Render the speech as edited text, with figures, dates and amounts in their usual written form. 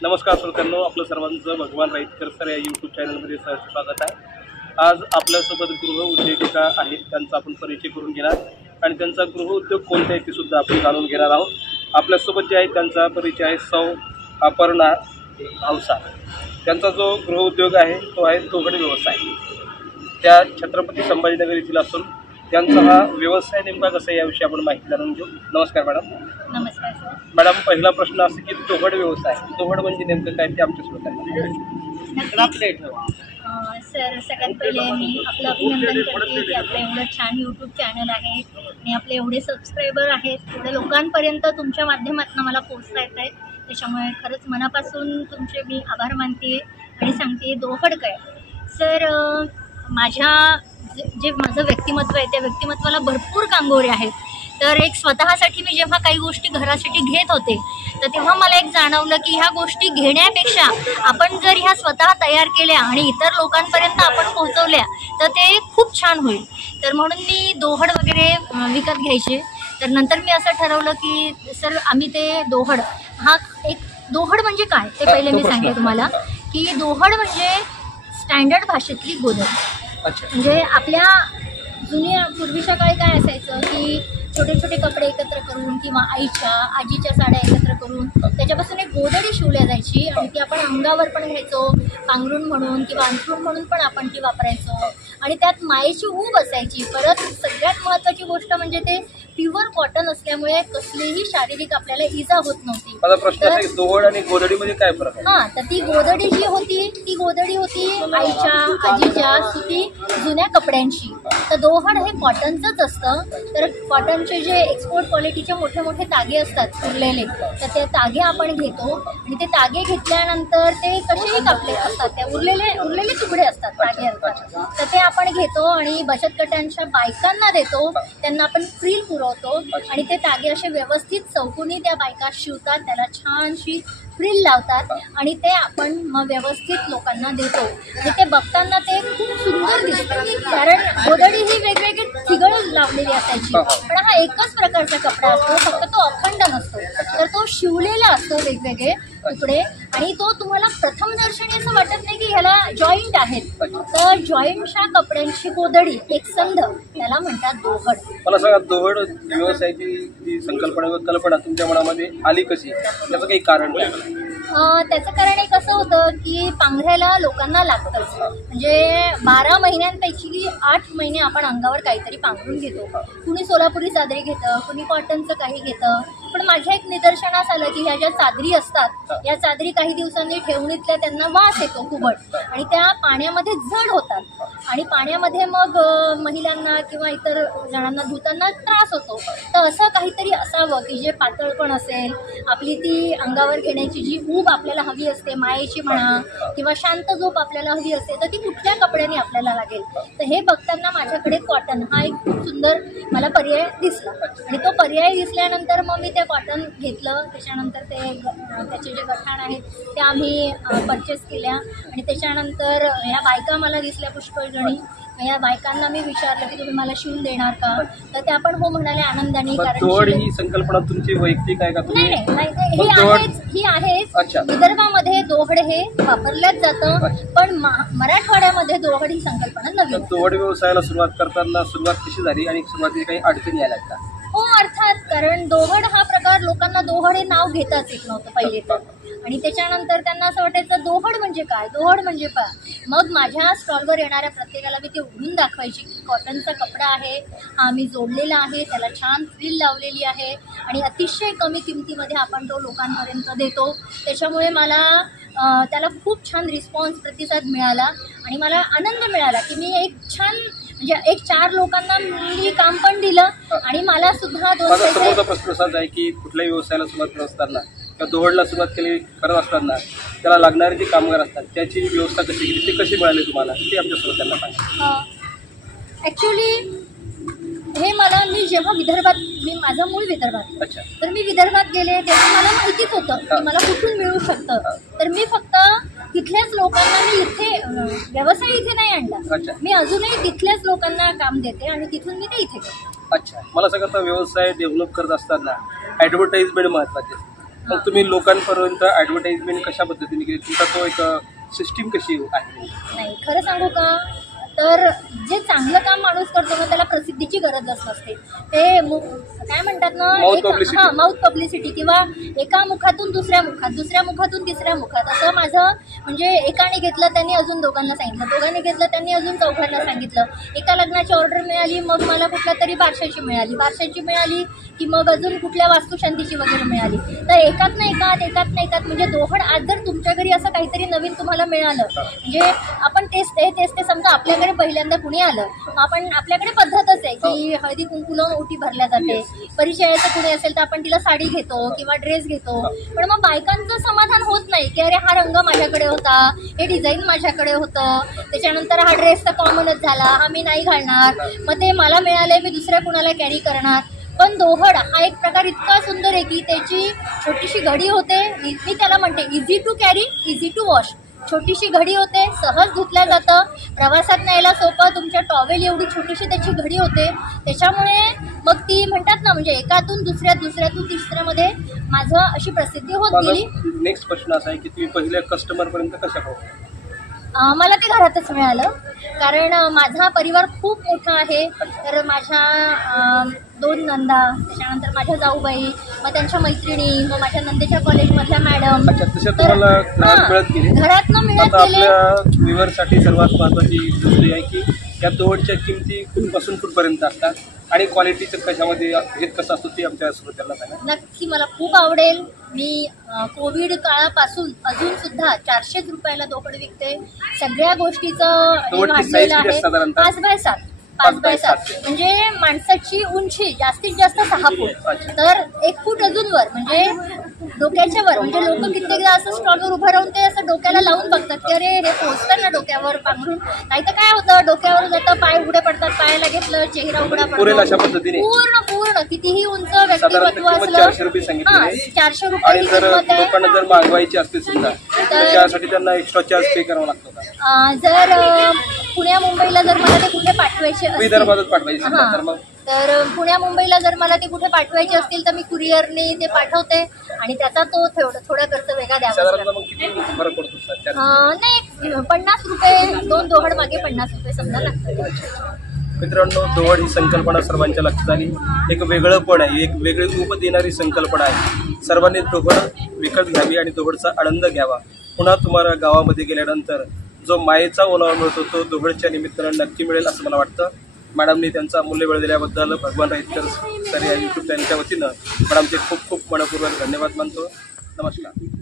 नमस्कार श्रोत्यांनो, आपलं सर्वांचं भगवान राईतकर सर या यूट्यूब चॅनलमध्ये सहर्ष स्वागत आहे। आज आपल्यासोबत गृह उद्योजिका आहेत, त्यांचा आपण परिचय करून घेणार आणि त्यांचा गृह उद्योग कोणता आहे ते सुद्धा आपण जाणून घेणार आहोत। आपल्यासोबत जे आहे त्यांचा परिचय आहे सौ अपर्णा औसा। त्यांचा जो गृह उद्योग आहे तो आहे दोहड व्यवसाय। त्या छत्रपती संभाजीनगर येथील असून त्यांचा हा व्यवसाय नेमका कसा आहे याविषयी आपण माहिती जाणून घेऊ। नमस्कार मॅडम। नमस्कार सर। मॅडम, पहिला प्रश्न असा की दोहड व्यवसाय, दोहड म्हणजे नेमकं काय ते आमच्या श्रोत्यांना सर, सगळ्यात पहिले मी आपलं अभिनंदन करते की आपलं एवढं छान यूट्यूब चॅनल आहे आणि आपले एवढे सबस्क्रायबर आहेत, एवढ्या लोकांपर्यंत तुमच्या माध्यमातून मला पोहोचता येत आहे। त्याच्यामुळे खरंच मनापासून तुमचे मी आभार मानते आणि सांगते दोहड काय। सर, जे माझं व्यक्तिमत्व आहे त्या व्यक्तिमत्वाला भरपूर कांगोरे आहेत। तर एक स्वतःसाठी मी जेव्हा काही गोष्टी घरासाठी घेत होते तर तेव्हा मला एक जाणवलं की ह्या गोष्टी घेण्यापेक्षा आपण जर ह्या स्वतः तयार केल्या आणि इतर लोकांपर्यंत आपण पोहोचवल्या तर ते खूप छान होईल। तर म्हणून मी दोहड वगैरे विकत घ्यायचे। तर नंतर मी असं ठरवलं की सर आम्ही ते दोहड दोहड म्हणजे काय ते पहिले मी सांगते तुम्हाला की दोहड म्हणजे स्टँडर्ड भाषेतली गोदड। म्हणजे आपल्या पूर्वीच्या काळी काय असायचं की छोटे छोटे कपडे एकत्र करून किंवा आजीच्या साड्या एकत्र करून त्याच्यापासून एक गोदडी शिवल्या जायची आणि ती आपण अंगावर पण घ्यायचो, पांघरूण म्हणून किंवा अंथरूण म्हणून पण आपण ती वापरायचो आणि त्यात मायेची ऊब असायची। परत सगळ्यात महत्त्वाची गोष्ट म्हणजे ते प्युअर कॉटन असल्यामुळे कसलीही शारीरिक आपल्याला इजा होत नव्हती। माझा प्रश्न आहे दोहड आणि गोदडीमध्ये काय फरक आहे? तर ती गोदडी जी होती ती गोदडी होती आईच्या आजीच्या सुती जुन्या कपड्यांची। तर दोहड हे कॉटनचंच असतं। तर कॉटनचे जे एक्सपोर्ट क्वालिटीचे मोठे मोठे तागे असतात उरलेले, तर ते तागे आपण घेतो आणि ते तागे घेतल्यानंतर ते कसेही कापले असतात, त्या उरलेले तुकडे असतात, तागे असतात, तर ते आपण घेतो आणि बचत गटांच्या बायकांना देतो, त्यांना आपण फ्रील पुरवतो आणि ते तागे असे व्यवस्थित चौकोनी त्या बायका शिवतात, त्याला छानशी फ्रील लावतात आणि ते आपण मग व्यवस्थित लोकांना देतो आणि ते बघताना ते खूप सुंदर दिसतं। कारण गोदडी ही वेगवेगळी थिगळ लावलेली असायची, पण हा एकच प्रकारचा कपडा असतो, फक्त तो अखंड नसतो, तर तो शिवलेला असतो वेगवेगळे तुकडे आणि तो तुम्हाला प्रथम दर्शनी असं वाटत नाही की ह्याला जॉईंट आहेत। तर जॉईंटच्या कपड्यांची गोदडी एक संध त्याला म्हणतात दोहड। मला सांगा, दोहड व्यवसायाची संकल्पना व कल्पना तुमच्या मनामध्ये आली कशी? त्याचं काही कारण काय? त्याचं कारण एक असं होतं की पांघरायला लोकांना लागतंच। म्हणजे 12 महिन्यांपैकी 8 महिने आपण अंगावर काहीतरी पांघरून घेतो। कुणी सोलापुरी चादरी घेतं, कुणी कॉटनचं काही घेतं, पण माझ्या एक निदर्शनास आलं की ह्या ज्या चादरी असतात या चादरी काही दिवसांनी ठेवणीतल्या त्यांना वास येतो कुबट आणि त्या पाण्यामध्ये जड होतात आणि पाण्यामध्ये मग महिलांना किंवा इतर जणांना धुताना त्रास होतो। तर असं काहीतरी असावं की जे पातळ पण असेल, आपली ती अंगावर घेण्याची जी ऊब आपल्याला हवी असते, मायेची म्हणा किंवा शांत झोप आपल्याला हवी असते, तर ती कुठल्या कपड्याने आपल्याला लागेल। तर हे बघताना माझ्याकडे कॉटन हा एक खूप सुंदर मला पर्याय दिसला आणि तो पर्याय दिसल्यानंतर मग मी ते कॉटन घेतलं। त्याच्यानंतर त्याचे जे गठाण आहेत ते आम्ही परचेस केल्या आणि त्याच्यानंतर ह्या बायका मला दिसल्या पुष्कळ जणी। या बायकांना मी विचारलं की तुम्ही मला शिवून देणार का, तर त्या पण हो म्हणाले आनंदाने। कारण ही संकल्पना तुमची वैयक्तिक आहे का? नाही, ही आहेच। विदर्भामध्ये दोहड हे वापरल्याच जातं, पण मराठवाड्यामध्ये दोहड ही संकल्पना नवीन। दोहड व्यवसायाला सुरुवात करताना सुरुवात कशी झाली आणि सुरुवातीला काही अडचणी आल्या का? हो, अर्थात, कारण दोहड हा प्रकार लोकांना दोहड हे नाव घेताच येत नव्हतं पहिले तर, आणि त्याच्यानंतर त्यांना असं वाटायचं दोहड म्हणजे काय, दोहड म्हणजे काय। मग माझ्या स्टॉलवर येणाऱ्या प्रत्येकाला मी ते उघडून दाखवायची की कॉटनचा कपडा आहे, हा मी जोडलेला आहे, त्याला छान फ्रील लावलेली आहे आणि अतिशय कमी किमतीमध्ये आपण तो लोकांपर्यंत देतो। त्याच्यामुळे मला त्याला खूप छान रिस्पॉन्स प्रतिसाद मिळाला आणि मला आनंद मिळाला की मी एक छान म्हणजे एक 4 लोकांना मी काम पण दिलं आणि मला सुद्धा 2 पैसे। समोरचा प्रश्न असाच आहे की कुठल्याही व्यवसायाला सुरुवात करत असताना किंवा दोहडला सुरुवात केली करत असताना त्याला लागणारे जे कामगार असतात त्याची व्यवस्था कशी केली, ते कशी मिळाली तुम्हाला, ते आमच्या श्रोत्यांना सांगा। ॲक्च्युली हे मी जेव्हा विदर्भात, माझं मूळ विदर्भात, तर मी विदर्भात गेले तेव्हा मला माहितीच होतं की मला कुठून मिळू शकतं। तर मी फक्त तिथल्याच लोकांना, मी इथे व्यवसाय इथे नाही आणला, मी अजूनही तिथल्याच लोकांना काम देते आणि तिथून मी ते इथे करते। अच्छा, मला सांगा, व्यवसाय डेव्हलप करत असताना ॲडव्हर्टाइजमेंट महत्त्वाची असते, मग तुम्ही लोकांपर्यंत ॲडव्हर्टाइजमेंट कशा पद्धतीने केली, तुमचा तो एक सिस्टीम कशी आहे? नाही, खरं सांगू का, तर जे चांगलं काम माणूस करतो ना त्याला प्रसिद्धीची गरजच नसते. ते काय म्हणतात ना, माउथ पब्लिसिटी, किंवा एका मुखातून दुसऱ्या मुखात, दुसऱ्या मुखातून तिसऱ्या मुखात, असं माझं म्हणजे एकाने घेतलं त्यांनी अजून दोघांना सांगितलं, दोघांनी घेतलं त्यांनी अजून चौघांना सांगितलं. एका लग्नाची ऑर्डर मिळाली, मग मला कुठल्या तरी बारशाची मिळाली, बारशाची मिळाली की मग अजून कुठल्या वास्तुशांतीची वगैरे मिळाली. तर एकात ना एकात म्हणजे दोहड. आज जर तुमच्या घरी असं काहीतरी नवीन तुम्हाला मिळालं, म्हणजे आपण तेच ते समजा आपल्याकडे पहिल्यांदा कुणी आलं, आपण आपल्याकडे पद्धतच आहे की हळदी कुंकू लावून ओटी भरल्या जाते. परिचयाचं कुणी असेल तर आपण तिला साडी घेतो किंवा ड्रेस घेतो. पण मग बायकांचं समाधान होत नाही की अरे हा रंग माझ्याकडे होता, हे डिझाईन माझ्याकडे होतं, त्याच्यानंतर हा ड्रेस तर कॉमनच झाला, हा मी नाही घालणार, मग ते मला मिळालंय मी दुसऱ्या कुणाला कॅरी करणार. पण दोहड हा एक प्रकार इतका सुंदर आहे की त्याची छोटीशी घडी होते, मी त्याला म्हणते easy to carry, easy to wash. छोटीशी घडी होते, सहज धुतल्या जातं, प्रवासात न्यायला सोपं, तुमच्या टॉवेल एवढी छोटीशी त्याची घडी होते. त्याच्यामुळे मग ती म्हणतात ना, म्हणजे एकातून दुसऱ्यातून तिसऱ्यामध्ये माझं अशी प्रसिद्धी होत गेली. नेक्स्ट प्रश्न असा आहे की तुम्ही पहिल्या कस्टमरपर्यंत कशा पोहोचला? मला ते घरातच मिळालं, कारण माझा परिवार खूप मोठा आहे. तर माझ्या 2 नंदा, त्याच्यानंतर माझ्या जाऊबाई, मग त्यांच्या मैत्रिणी, मग माझ्या नंदेच्या कॉलेजमधल्या मॅडम, घरातनं मिळत गेले. आपल्या व्ह्यूअरसाठी सर्वात महत्त्वाची गोष्ट आहे की या दोहडच्या किमती कुठपासून कुठपर्यंत असतात आणि क्वालिटीचं कशामध्ये हे कसं असतं ते आमच्या श्रोत्यांना सांगा. नक्की, मला खूप आवडेल. मी कोविड काळापासून अजून सुद्धा 400 रुपयाला दोहड विकते. सगळ्या गोष्टीचं वाढलेलं आहे. 5x7 म्हणजे माणसाची उंची जास्तीत जास्त 6 फूट, तर 1 फूट अजून वर, म्हणजे डोक्याच्या वर. म्हणजे लोक कित्येकदा असं स्टॉलवर उभं राहून ते असं डोक्याला लावून बघतात की अरे हे पोहोचतं ना डोक्यावर पांघरून. नाही तर काय होतं, डोक्यावर जातं, पाय उघडे पडतात, पायाला घेतलं चेहरा उघडा पडतो. पूर्ण कितीही उंच व्यक्तिमत्व असलं, 400 रुपये लोकांना जर मागवायची असते सुद्धा त्यासाठी त्यांना एक्स्ट्रा चार्ज पे करावा लागतो. जर पुण्या मुंबईला जर मला ते कुठे पाठवायचे विदर्भातच पाठवायचे तर पुण्या मुंबईला जर मला ते कुठे पाठवायचे असतील तर मी कुरिअरने ते पाठवते आणि त्याचा तो थोडा खर्च वेगळा द्यावा. नाही, 50 रुपये 2 दोहड मागे 50 रुपये समजा लागतात. मित्रांनो, दोहड ही संकल्पना सर्वांच्या लक्षात आली. एक वेगळं पण आहे, एक वेगळी रूप देणारी संकल्पना आहे. सर्वांनी दोहड विकत घ्यावी आणि दोहडचा आनंद घ्यावा. पुन्हा तुम्हाला गावामध्ये गेल्यानंतर जो मायेचा ओलावा मिळतो तो दोहडच्या निमित्तानं नक्की मिळेल असं मला वाटतं. मॅडमनी त्यांचा अमूल्य वेळ दिल्याबद्दल भगवान राईतकर सर या यूट्यूब चॅनलच्या वतीनं मॅडमचे खूप खूप मनपूर्वक धन्यवाद मानतो. नमस्कार.